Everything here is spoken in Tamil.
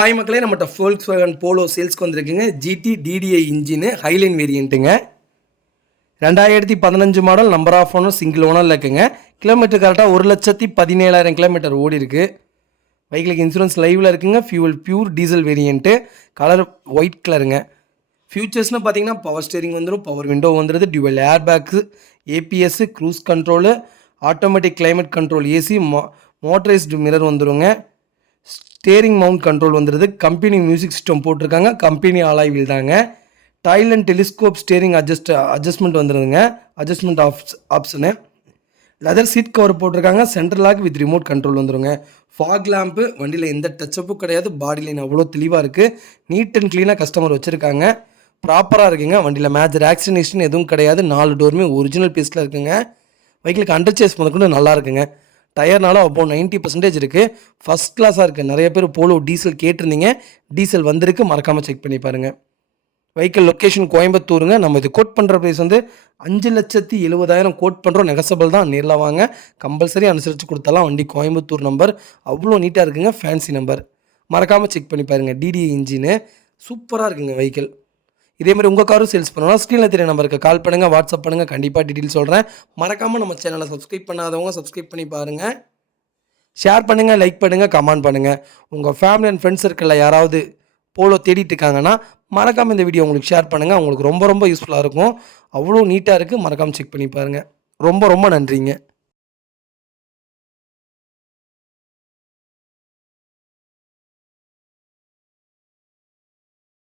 ஹாய் மக்களே, நம்மகிட்ட Volkswagen போலோ சேல்ஸ்க்கு வந்திருக்குங்க. ஜிடி டிடிஐ இன்ஜினு ஹைலைன் வேரியண்ட்டுங்க. 2015 model, number of owner single ஓனரில் இருக்குங்க. கிலோமீட்டர் கரெக்டாக 1,17,000 கிலோமீட்டர் ஓடி இருக்குது. பைக்கில் இன்சூரன்ஸ் லைவில் இருக்குங்க. Fuel pure diesel variant, colour white கலருங்க. ஃபியூச்சர்ஸ்னு பார்த்தீங்கன்னா பவர் ஸ்டேரிங் வந்துடும், பவர் விண்டோ வந்துடுது, dual air bags, ABS, cruise control, automatic climate control, AC, motorised mirror வந்துடுங்க. ஸ்டேரிங் மவுண்ட் கண்ட்ரோல் வந்துடுது. கம்பெனி மியூசிக் சிஸ்டம் போட்டிருக்காங்க. கம்பெனி அலாய் வீல் தாங்க. Tilt and telescope steering adjustment வந்துடுதுங்க. Adjustment option. Leather seat cover போட்டிருக்காங்க. Central lock with remote control வந்துடுங்க. ஃபாக் லேம்ப்பு, வண்டியில் எந்த டச்சப்பும் கிடையாது. பாடி லைன் அவ்வளோ தெளிவாக இருக்குது. நீட் அண்ட் க்ளீனாக கஸ்டமர் வச்சுருக்காங்க. ப்ராப்பராக இருக்குங்க. வண்டியில் மேஜர் ஆக்சிடென்ட் எதுவும் கிடையாது. 4 டோருமே ஒரிஜினல் பீஸில் இருக்குங்க. பைக்கிலுக்கு அண்டர் சேஸ் முதற்கொண்டு நல்லா இருக்குங்க. டயர்னாலும் அப்போ 90% இருக்குது. ஃபஸ்ட் கிளாஸாக இருக்குது. நிறைய பேர் போலோ டீசல் கேட்டிருந்தீங்க. டீசல் வந்திருக்கு, மறக்காமல் செக் பண்ணி பாருங்கள். வெஹிக்கிள் லொக்கேஷன் கோயம்புத்தூருங்க. நம்ம இது கோட் பண்ணுற ப்ரைஸ் வந்து 5,70,000 கோட் பண்ணுறோம். நெகசபிள் தான். நேரில் வாங்க, கம்பல்சரி அனுசரித்து கொடுத்தாலாம். வண்டி கோயம்புத்தூர் நம்பர், அவ்வளோ நீட்டாக இருக்குங்க. ஃபேன்சி நம்பர், மறக்காமல் செக் பண்ணி பாருங்கள். டிடிஐ இன்ஜினு சூப்பராக இருக்குங்க வெஹிக்கிள். இதேமாதிரி உங்கள் காரும் சேல்ஸ் பண்ணணும், ஸ்க்ரீனில் தெரிய நம்பருக்கு கால் பண்ணுங்கள், வாட்ஸ்அப் பண்ணுங்கள். கண்டிப்பாக டீட்டெயில் சொல்கிறேன். மறக்காமல் நம்ம சேனலை சப்ஸ்கிரைப் பண்ணாதவங்க சப்ஸ்கிரைப் பண்ணி பாருங்கள். ஷேர் பண்ணுங்கள், லைக் பண்ணுங்கள், கமெண்ட் பண்ணுங்கள். உங்கள் ஃபேமிலி அண்ட் ஃப்ரெண்ட்ஸ் சர்க்கிளில் யாராவது போலோ தேடிட்டு இருக்காங்கன்னா மறக்காமல் இந்த வீடியோ உங்களுக்கு ஷேர் பண்ணுங்கள். உங்களுக்கு ரொம்ப ரொம்ப யூஸ்ஃபுல்லாக இருக்கும். அவ்வளோ நீட்டாக இருக்குது. மறக்காமல் செக் பண்ணி பாருங்கள். ரொம்ப ரொம்ப நன்றிங்க.